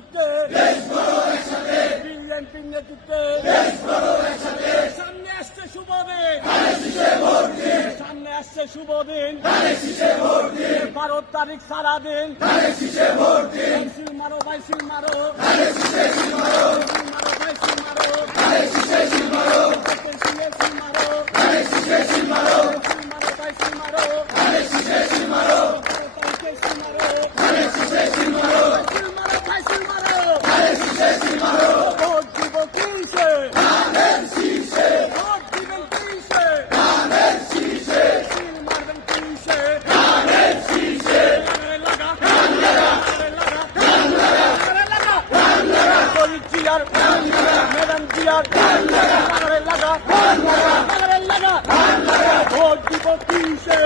নেতৃত্বে বিএনপির নেতৃত্বে সামনে আসছে শুভ দিন, সামনে আসছে শুভ দিন। 12 তারিখ সারাদিন সিল মারো ভাই সিল মারো, সিল মারো ভাই সিল মারো, সিল মারো ভাই সিল মারো, সিল মারো ভাই সিল মারো, সিল মারো ভাই সিল মারো। ভোট দিব কিসে, ভোট দিবেন কিসে, সিল মারবেন কিসে, লাগা শহীদ জিয়ার ম্যাডাম জিয়ার লাগা ভোট দিব কিসে।